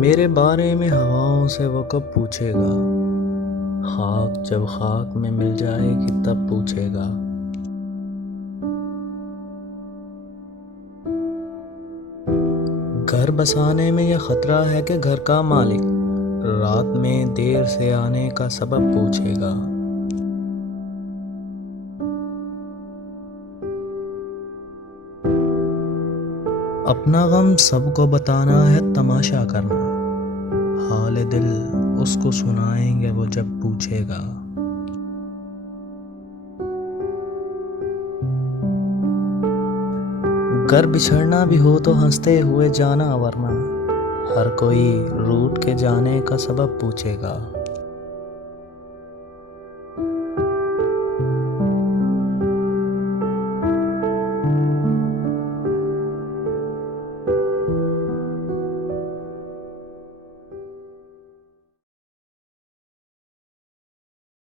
मेरे बारे में हवाओं से वो कब पूछेगा। खाक जब खाक में मिल जाएगी तब पूछेगा। घर बसाने में यह खतरा है कि घर का मालिक रात में देर से आने का सबब पूछेगा। अपना गम सबको बताना है तमाशा करना, हाल दिल उसको सुनाएंगे वो जब पूछेगा। घर बिछड़ना भी हो तो हंसते हुए जाना, वरना हर कोई रूठ के जाने का सबब पूछेगा।